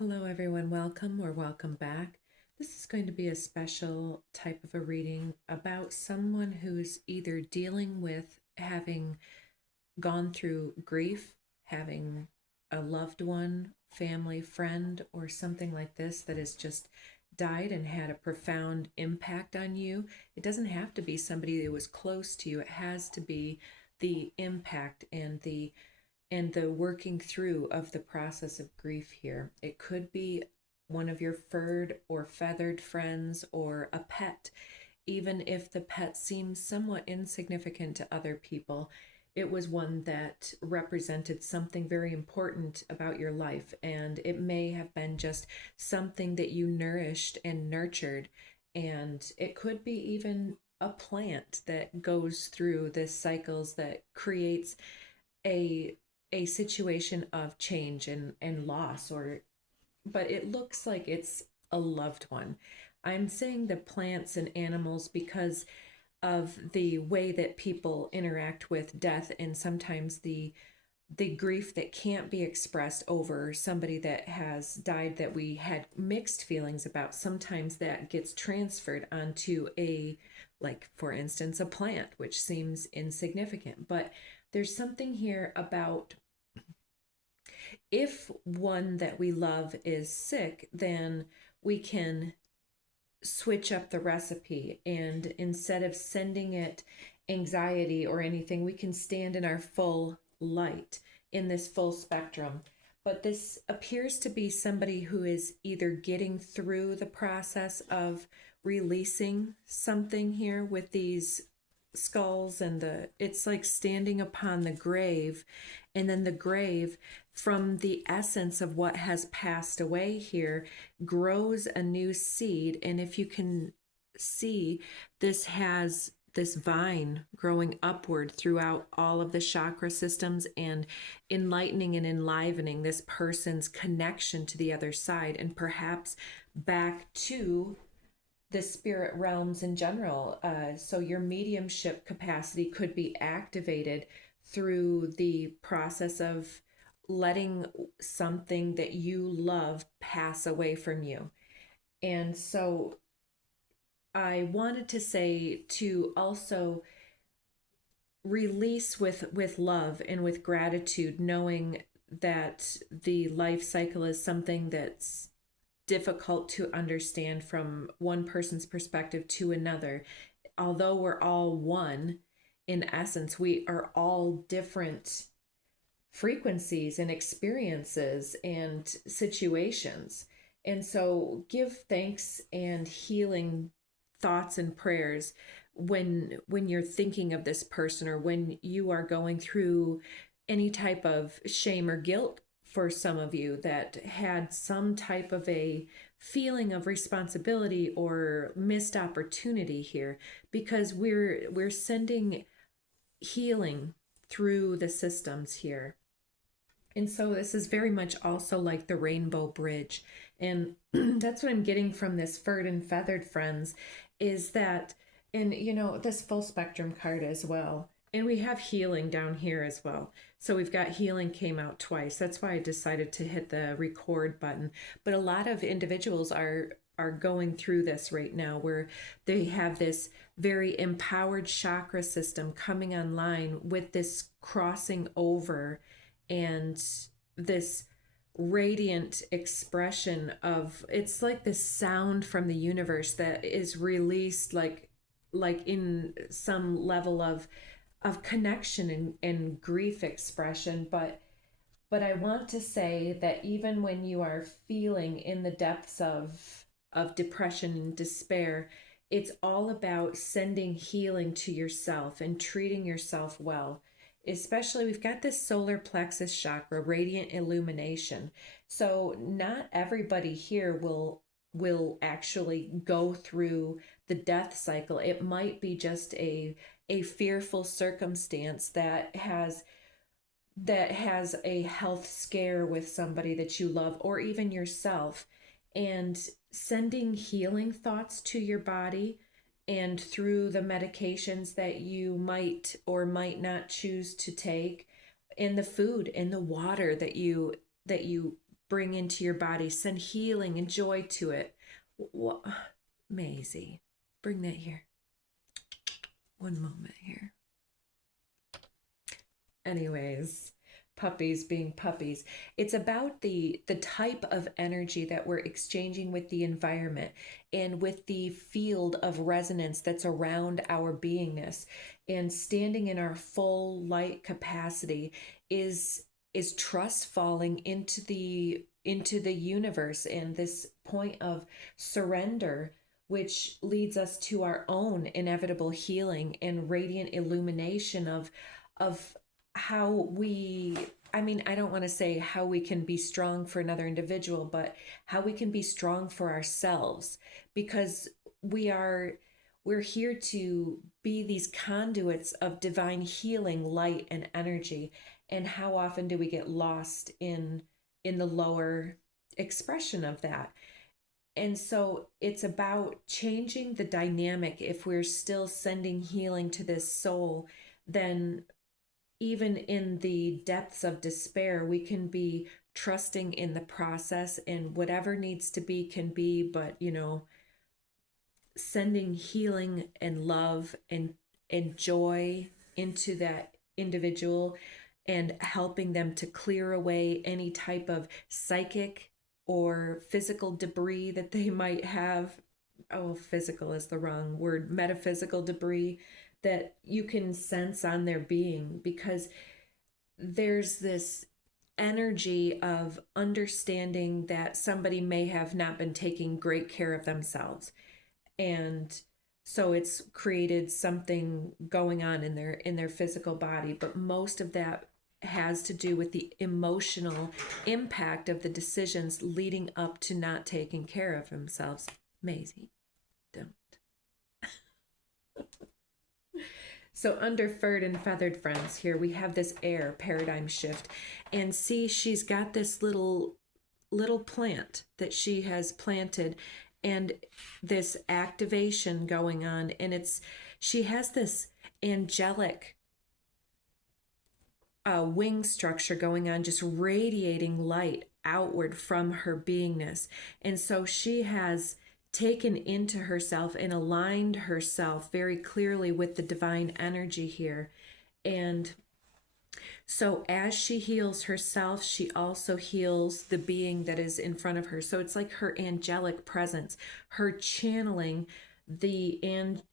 Hello, everyone. Welcome or welcome back. This is going to be a special type of a reading about someone who's either dealing with having gone through grief, having a loved one, family, friend, or something like this that has just died and had a profound impact on you. It doesn't have to be somebody that was close to you, it has to be the impact and the working through of the process of grief here. It could be one of your furred or feathered friends or a pet. Even if the pet seems somewhat insignificant to other people, it was one that represented something very important about your life, and it may have been just something that you nourished and nurtured. And it could be even a plant that goes through this cycles that creates a a situation of change and loss, or but it looks like it's a loved one. I'm saying the plants and animals because of the way that people interact with death, and sometimes the grief that can't be expressed over somebody that has died that we had mixed feelings about. Sometimes that gets transferred onto like for instance, a plant, which seems insignificant. But there's something here about if one that we love is sick, then we can switch up the recipe. And instead of sending it anxiety or anything, we can stand in our full light in this full spectrum. But this appears to be somebody who is either getting through the process of releasing something here with these skulls, and it's like standing upon the grave, and then the grave, from the essence of what has passed away here, grows a new seed. And if you can see, this has this vine growing upward throughout all of the chakra systems and enlightening and enlivening this person's connection to the other side, and perhaps back to the spirit realms in general. So your mediumship capacity could be activated through the process of letting something that you love pass away from you. And so I wanted to say to also release with love and with gratitude, knowing that the life cycle is something that's difficult to understand from one person's perspective to another. Although we're all one, in essence, we are all different frequencies and experiences and situations. And so give thanks and healing thoughts and prayers when you're thinking of this person, or when you are going through any type of shame or guilt. For some of you that had some type of a feeling of responsibility or missed opportunity here, because we're sending healing through the systems here. And so this is very much also like the rainbow bridge. And that's what I'm getting from this furred and feathered friends, is that, and this full spectrum card as well. And we have healing down here as well. So we've got healing came out twice. That's why I decided to hit the record button. But a lot of individuals are going through this right now, where they have this very empowered chakra system coming online with this crossing over and this radiant expression of, it's like this sound from the universe that is released like in some level of connection and grief expression. But I want to say that even when you are feeling in the depths of depression and despair, it's all about sending healing to yourself and treating yourself well. Especially, we've got this solar plexus chakra, radiant illumination. So not everybody here will actually go through the death cycle. It might be just a fearful circumstance that has a health scare with somebody that you love, or even yourself, and sending healing thoughts to your body, and through the medications that you might or might not choose to take, in the food and the water that you bring into your body. Send healing and joy to it. What? Maisie, bring that here. One moment here. Anyways, puppies being puppies. It's about the type of energy that we're exchanging with the environment and with the field of resonance that's around our beingness. And standing in our full light capacity is trust falling into the universe, and this point of surrender, which leads us to our own inevitable healing and radiant illumination of how we, I mean, I don't want to say how we can be strong for another individual, but how we can be strong for ourselves, because we're here to be these conduits of divine healing, light, and energy. And how often do we get lost in the lower expression of that? And so it's about changing the dynamic. If we're still sending healing to this soul, then even in the depths of despair, we can be trusting in the process, and whatever needs to be can be, but sending healing and love and joy into that individual, and helping them to clear away any type of psychic or physical debris that they might have. Oh, physical is the wrong word. Metaphysical debris that you can sense on their being, because there's this energy of understanding that somebody may have not been taking great care of themselves. And so it's created something going on in their physical body, but most of that has to do with the emotional impact of the decisions leading up to not taking care of themselves. Maisie, don't. So under furred and feathered friends here, we have this air paradigm shift. And see, she's got this little plant that she has planted, and this activation going on. And she has this angelic wing structure going on, just radiating light outward from her beingness. And so she has taken into herself and aligned herself very clearly with the divine energy here. And so as she heals herself, she also heals the being that is in front of her. So it's like her angelic presence, her channeling the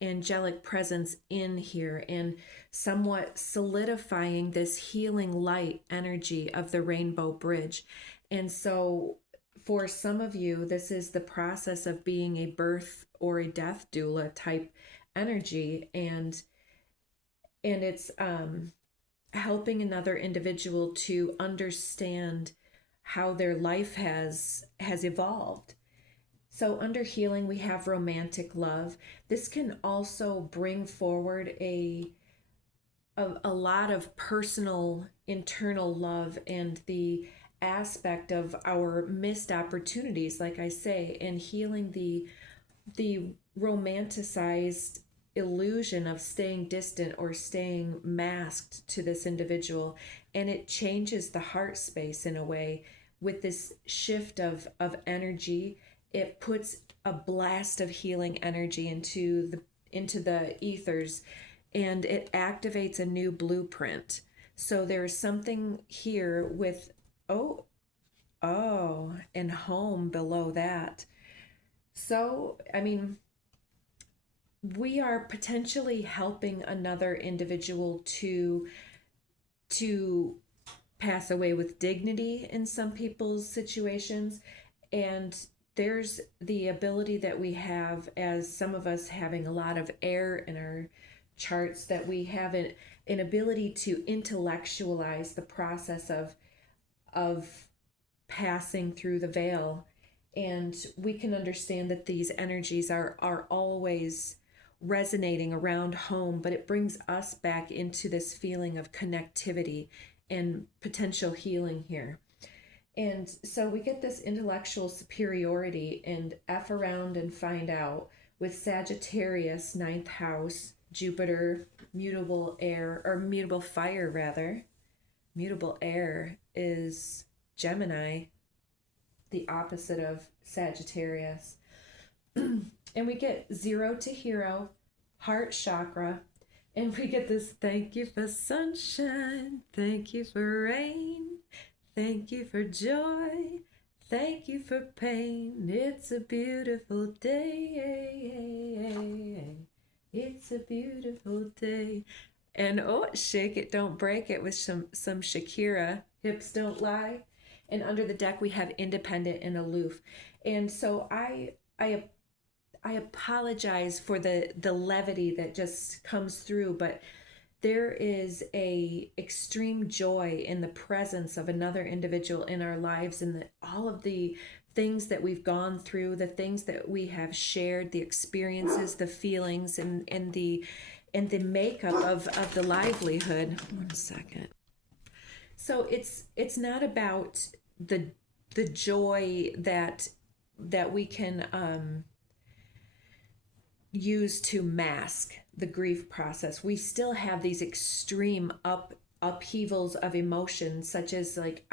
angelic presence in here, and somewhat solidifying this healing light energy of the rainbow bridge. And so for some of you, this is the process of being a birth or a death doula type energy, and it's helping another individual to understand how their life has evolved. So under healing, we have romantic love. This can also bring forward a lot of personal internal love, and the aspect of our missed opportunities, like I say, and healing the romanticized illusion of staying distant or staying masked to this individual. And it changes the heart space in a way. With this shift of energy, it puts a blast of healing energy into the ethers, and it activates a new blueprint. So there's something here with and home below that. So, I mean, we are potentially helping another individual to pass away with dignity in some people's situations. And there's the ability that we have, as some of us having a lot of air in our charts, that we have an ability to intellectualize the process of passing through the veil. And we can understand that these energies are always resonating around home, but it brings us back into this feeling of connectivity and potential healing here. And so we get this intellectual superiority and F around and find out with Sagittarius, 9th house, Jupiter, mutable air, or mutable fire rather. Mutable air is Gemini. the opposite of Sagittarius. And we get 0 to hero, heart chakra, and we get this: thank you for sunshine, thank you for rain, thank you for joy, thank you for pain. It's a beautiful day. It's a beautiful day. And oh, shake it, don't break it with some Shakira, hips don't lie. And under the deck we have independent and aloof. And so I apologize for the levity that just comes through, but there is a extreme joy in the presence of another individual in our lives, and all of the things that we've gone through, the things that we have shared, the experiences, the feelings, and the makeup of the livelihood. One second. So it's not about the joy that we can use to mask the grief process. We still have these extreme upheavals of emotions, such as like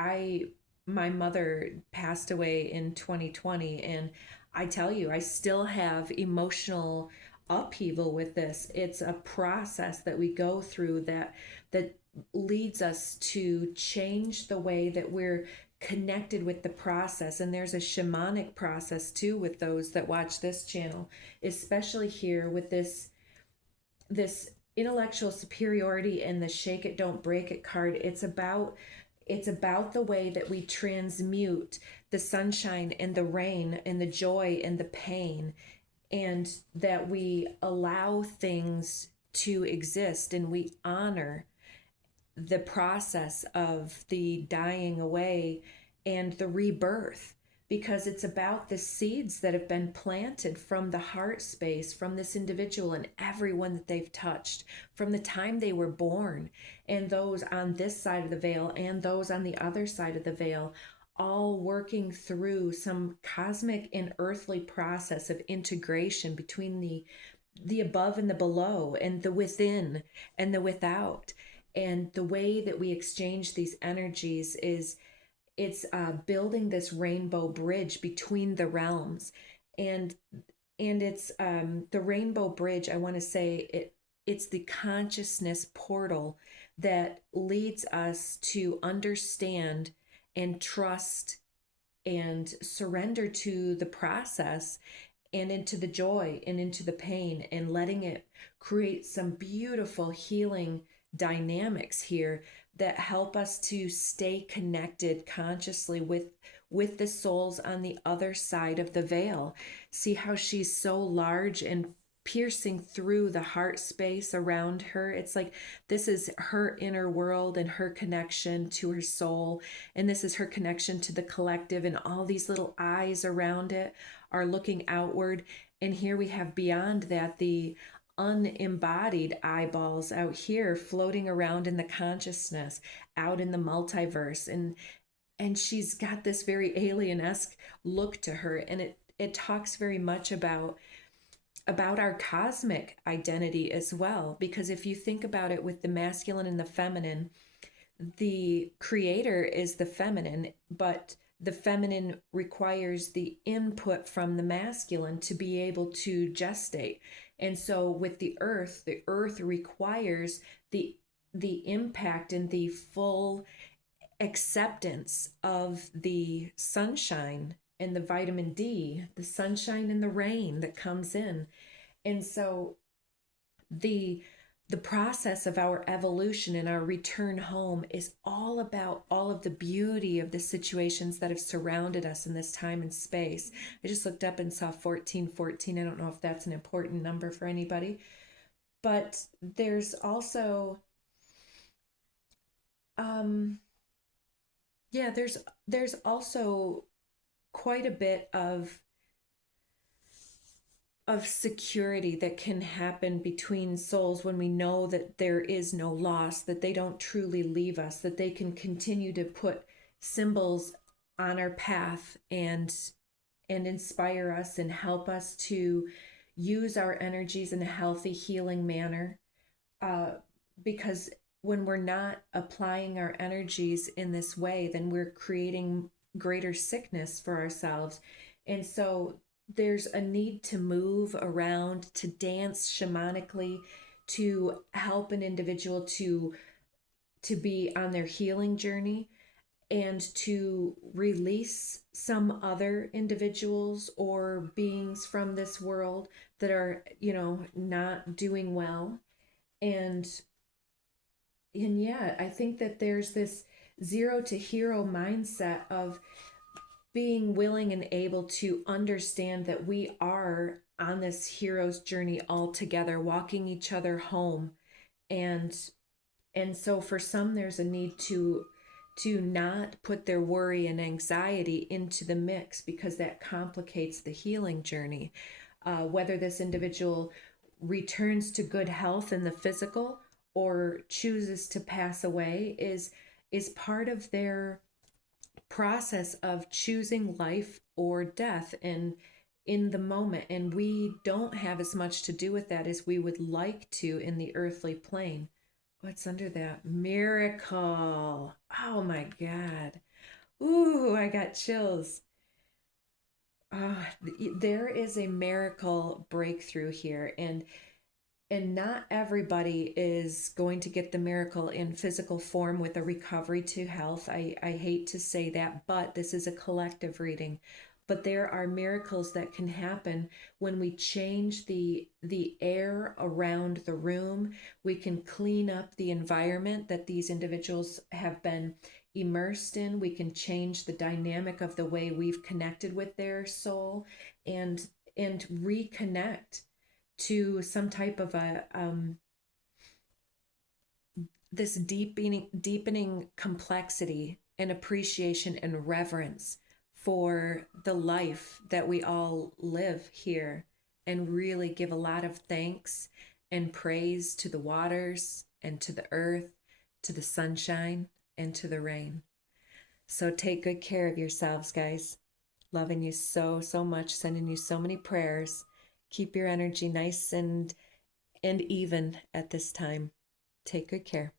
my mother passed away in 2020, and I tell you, I still have emotional upheaval with this. It's a process that we go through that leads us to change the way that we're connected with the process. And there's a shamanic process too with those that watch this channel, especially here with this intellectual superiority and the shake it don't break it card. It's about the way that we transmute the sunshine and the rain and the joy and the pain, and that we allow things to exist and we honor the process of the dying away and the rebirth, because it's about the seeds that have been planted from the heart space, from this individual and everyone that they've touched from the time they were born, and those on this side of the veil and those on the other side of the veil, all working through some cosmic and earthly process of integration between the above and the below, and the within and the without. And the way that we exchange these energies is it's building this rainbow bridge between the realms. And it's the rainbow bridge, I want to say it's the consciousness portal that leads us to understand and trust and surrender to the process, and into the joy and into the pain, and letting it create some beautiful healing dynamics here that help us to stay connected consciously with the souls on the other side of the veil. See how she's so large and piercing through the heart space around her. It's like this is her inner world and her connection to her soul, and this is her connection to the collective, and all these little eyes around it are looking outward. And here we have beyond that the unembodied eyeballs out here floating around in the consciousness, out in the multiverse, and she's got this very alien-esque look to her, and it talks very much about our cosmic identity as well. Because if you think about it, with the masculine and the feminine, the creator is the feminine, but the feminine requires the input from the masculine to be able to gestate. And so with the earth requires the impact and the full acceptance of the sunshine and the vitamin D, the sunshine and the rain that comes in. And so the process of our evolution and our return home is all about all of the beauty of the situations that have surrounded us in this time and space. I just looked up and saw 1414. I don't know if that's an important number for anybody, but there's also there's also quite a bit of security that can happen between souls when we know that there is no loss, that they don't truly leave us, that they can continue to put symbols on our path and inspire us and help us to use our energies in a healthy, healing manner. Because when we're not applying our energies in this way, then we're creating greater sickness for ourselves. And so there's a need to move around, to dance shamanically, to help an individual to be on their healing journey, and to release some other individuals or beings from this world that are, not doing well. And and yeah, I think that there's this zero to hero mindset of being willing and able to understand that we are on this hero's journey all together, walking each other home. And and so for some, there's a need to not put their worry and anxiety into the mix, because that complicates the healing journey. Whether this individual returns to good health in the physical or chooses to pass away is part of their process of choosing life or death, and in the moment. And we don't have as much to do with that as we would like to in the earthly plane. What's under that? Miracle. Oh my God. Ooh, I got chills. There is a miracle breakthrough here, and not everybody is going to get the miracle in physical form with a recovery to health. I hate to say that, but this is a collective reading. But there are miracles that can happen when we change the air around the room. We can clean up the environment that these individuals have been immersed in. We can change the dynamic of the way we've connected with their soul, and reconnect to some type of a this deepening complexity and appreciation and reverence for the life that we all live here, and really give a lot of thanks and praise to the waters and to the earth, to the sunshine and to the rain. So take good care of yourselves, guys. Loving you so, so much, sending you so many prayers. Keep your energy nice and even at this time. Take good care.